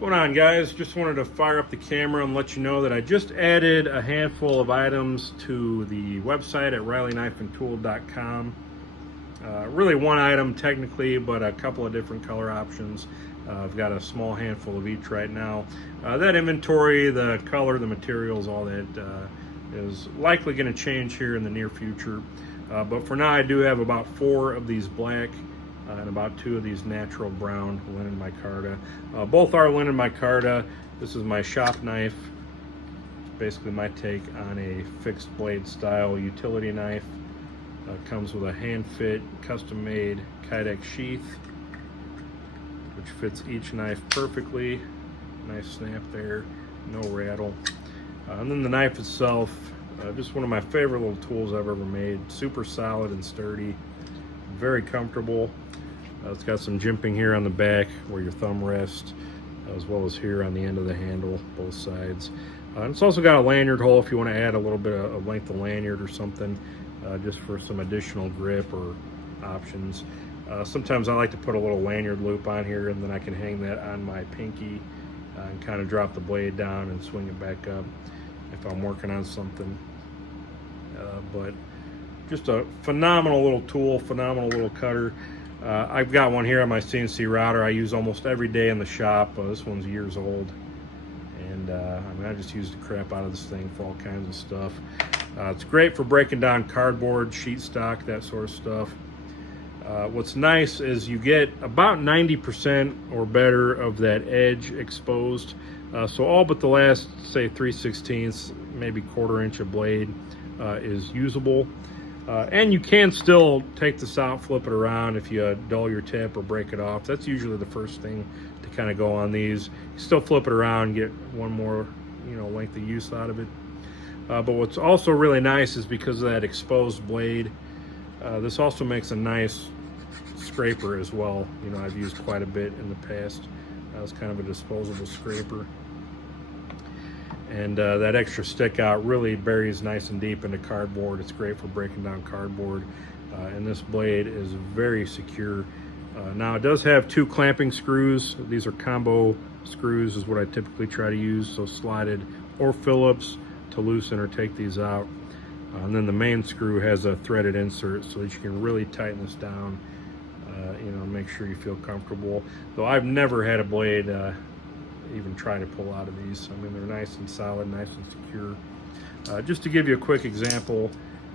What's going on, guys? Just wanted to fire up the camera and let you know that I just added a handful of items to the website at RileyKnifeandTool.com. Really one item technically, but a couple of different color options. I've got a small handful of each right now. That inventory, the color, the materials, all that is likely going to change here in the near future. But for now, I do have about 4 of these black and about 2 of these natural brown linen micarta. Both are linen micarta. This is my shop knife. It's basically my take on a fixed blade style utility knife. Comes with a hand fit, custom made Kydex sheath, which fits each knife perfectly. Nice snap there, no rattle. And then the knife itself, just one of my favorite little tools I've ever made. Super solid and sturdy, very comfortable. It's got some jimping here on the back where your thumb rests, as well as here on the end of the handle, both sides. And it's also got a lanyard hole if you want to add a little bit of length of lanyard or something, just for some additional grip or options. Sometimes I like to put a little lanyard loop on here, and then I can hang that on my pinky and kind of drop the blade down and swing it back up if I'm working on something. But just a phenomenal little tool, phenomenal little cutter. I've got one here on my CNC router I use almost every day in the shop. This one's years old, and I mean, I just use the crap out of this thing for all kinds of stuff. It's great for breaking down cardboard, sheet stock, that sort of stuff. What's nice is you get about 90% or better of that edge exposed. So all but the last, say, 3/16, maybe 1/4 inch of blade is usable. And you can still take this out, flip it around if you dull your tip or break it off. That's usually the first thing to kind of go on these. You still flip it around, get one more, length of use out of it. But what's also really nice is because of that exposed blade, this also makes a nice scraper as well. I've used quite a bit in the past as kind of a disposable scraper. And that extra stick out really buries nice and deep into cardboard. It's great for breaking down cardboard. And this blade is very secure. Now it does have 2 clamping screws. These are combo screws is what I typically try to use. So slided or Phillips to loosen or take these out. And then the main screw has a threaded insert so that you can really tighten this down, make sure you feel comfortable. Though I've never had a blade even try to pull out of these. I mean, they're nice and solid, nice and secure. Just to give you a quick example,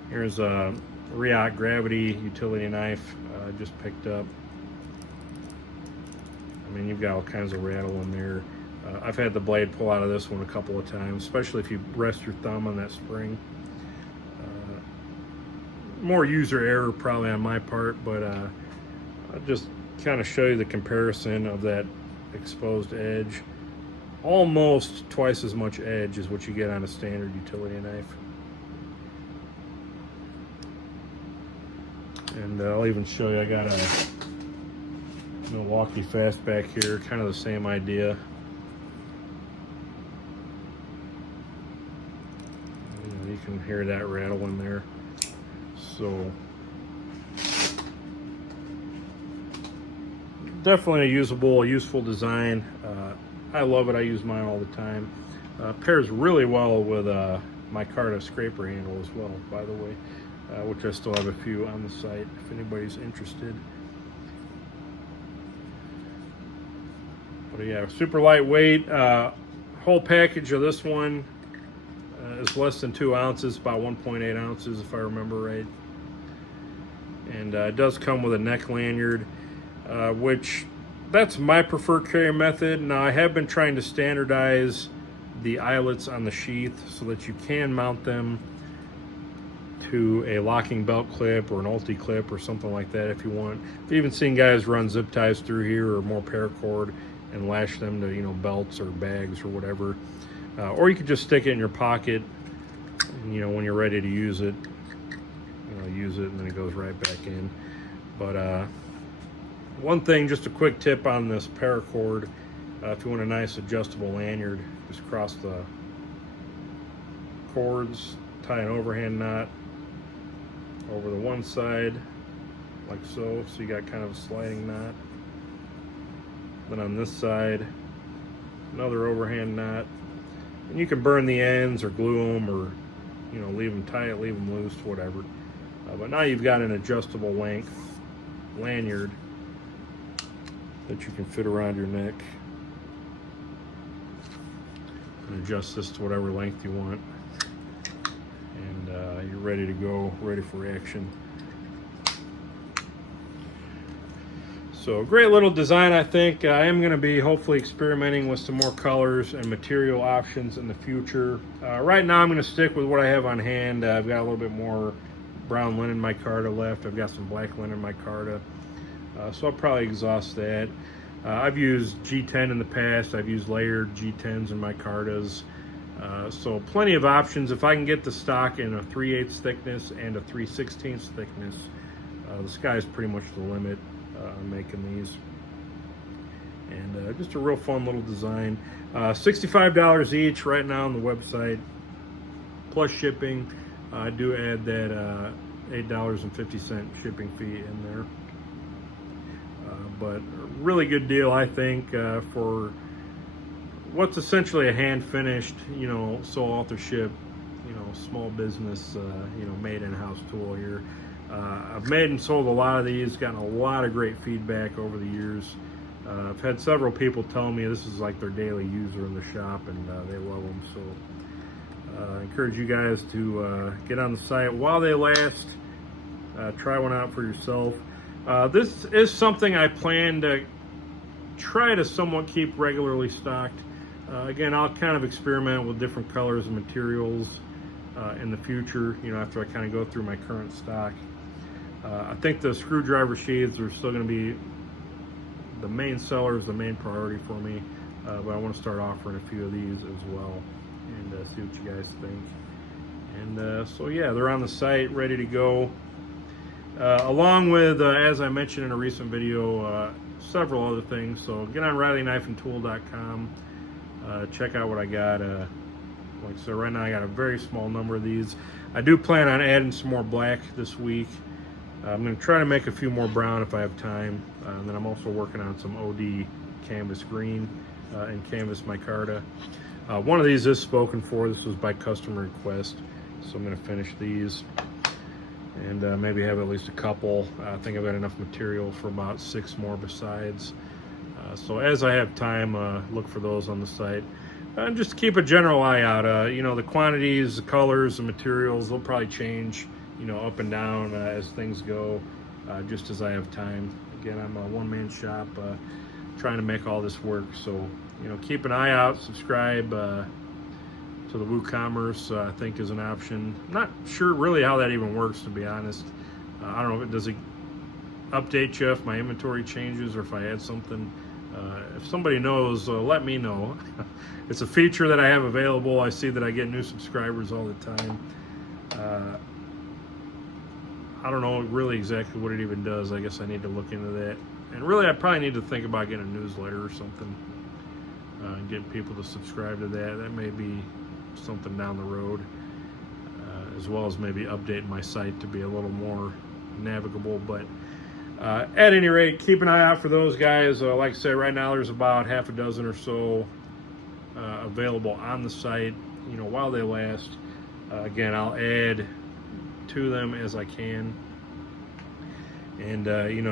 here's a Riot Gravity utility knife I just picked up. I mean, you've got all kinds of rattle in there. I've had the blade pull out of this one a couple of times, especially if you rest your thumb on that spring. More user error probably on my part, but I'll just kind of show you the comparison of that exposed edge. Almost twice as much edge as what you get on a standard utility knife. And I'll even show you, I got a Milwaukee Fastback here, kind of the same idea. You can hear that rattle in there. So definitely a useful design. I love it. I use mine all the time. Pairs really well with Micarta scraper handle as well, by the way, which I still have a few on the site if anybody's interested. But yeah, super lightweight. Whole package of this one is less than 2 ounces, about 1.8 ounces if I remember right. And it does come with a neck lanyard, which that's my preferred carry method. Now I have been trying to standardize the eyelets on the sheath so that you can mount them to a locking belt clip or an ulti clip or something like that if you want. I've even seen guys run zip ties through here or more paracord and lash them to belts or bags or whatever. Or you could just stick it in your pocket, and, when you're ready to use it, use it and then it goes right back in. But one thing, just a quick tip on this paracord, if you want a nice adjustable lanyard, just cross the cords, tie an overhand knot over the one side like so you got kind of a sliding knot. Then on this side another overhand knot. And you can burn the ends or glue them, or leave them tight, leave them loose, whatever. But now you've got an adjustable length lanyard that you can fit around your neck and adjust this to whatever length you want. And you're ready to go, ready for action. So great little design, I think. I am going to be hopefully experimenting with some more colors and material options in the future. Right now I'm going to stick with what I have on hand. I've got a little bit more brown linen micarta left. I've got some black linen micarta. So I'll probably exhaust that. I've used G10 in the past. I've used layered G10s and micartas. So plenty of options. If I can get the stock in a 3/8 thickness and a 3/16 thickness, the sky's pretty much the limit. Making these, and just a real fun little design. $65 each right now on the website, plus shipping. I do add that $8.50 shipping fee in there, but a really good deal, I think, for what's essentially a hand finished, sole authorship, small business, made in-house tool here. I've made and sold a lot of these, gotten a lot of great feedback over the years. I've had several people tell me this is like their daily user in the shop, and they love them. So I encourage you guys to get on the site while they last. Try one out for yourself. This is something I plan to try to somewhat keep regularly stocked. Again, I'll kind of experiment with different colors and materials in the future, after I kind of go through my current stock. I think the screwdriver sheaths are still going to be the main sellers, the main priority for me, but I want to start offering a few of these as well, and see what you guys think. And so yeah, they're on the site, ready to go, along with, as I mentioned in a recent video, several other things. So get on RileyKnifeandTool.com, check out what I got. Like I said, right now I got a very small number of these. I do plan on adding some more black this week. I'm going to try to make a few more brown if I have time. And then I'm also working on some OD canvas green and canvas micarta. One of these is spoken for. This was by customer request. So I'm going to finish these and maybe have at least a couple. I think I've got enough material for about 6 more besides. So as I have time, look for those on the site. And just keep a general eye out. The quantities, the colors, the materials, they'll probably change, up and down as things go, just as I have time. Again, I'm a one-man shop trying to make all this work. So, keep an eye out, subscribe to the WooCommerce, I think is an option. I'm not sure really how that even works, to be honest. I don't know, does it update you if my inventory changes or if I add something? If somebody knows, let me know. It's a feature that I have available. I see that I get new subscribers all the time. I don't know really exactly what it even does. I guess I need to look into that. And really, I probably need to think about getting a newsletter or something, and getting people to subscribe to that. That may be something down the road, as well as maybe updating my site to be a little more navigable. But at any rate, keep an eye out for those guys. Like I said, right now there's about half a dozen or so available on the site, while they last. Again, I'll add to them as I can. And,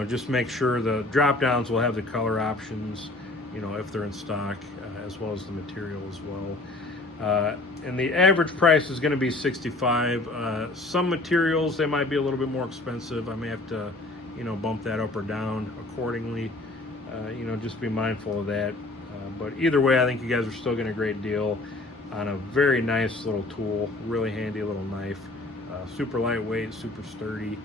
just make sure the drop downs will have the color options, if they're in stock, as well as the material as well. And the average price is going to be $65. Some materials, they might be a little bit more expensive. I may have to bump that up or down accordingly. Just be mindful of that. But either way, I think you guys are still getting a great deal on a very nice little tool, really handy little knife, super lightweight, super sturdy.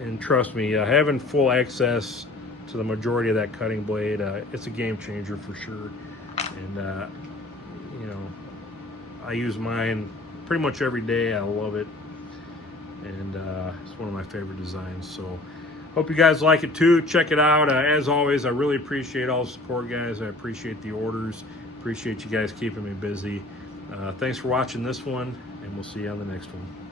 And trust me, having full access to the majority of that cutting blade, it's a game changer for sure. And I use mine pretty much every day. I love it. And it's one of my favorite designs. So hope you guys like it too. Check it out. As always, I really appreciate all the support, guys. I appreciate the orders. Appreciate you guys keeping me busy. Thanks for watching this one, and we'll see you on the next one.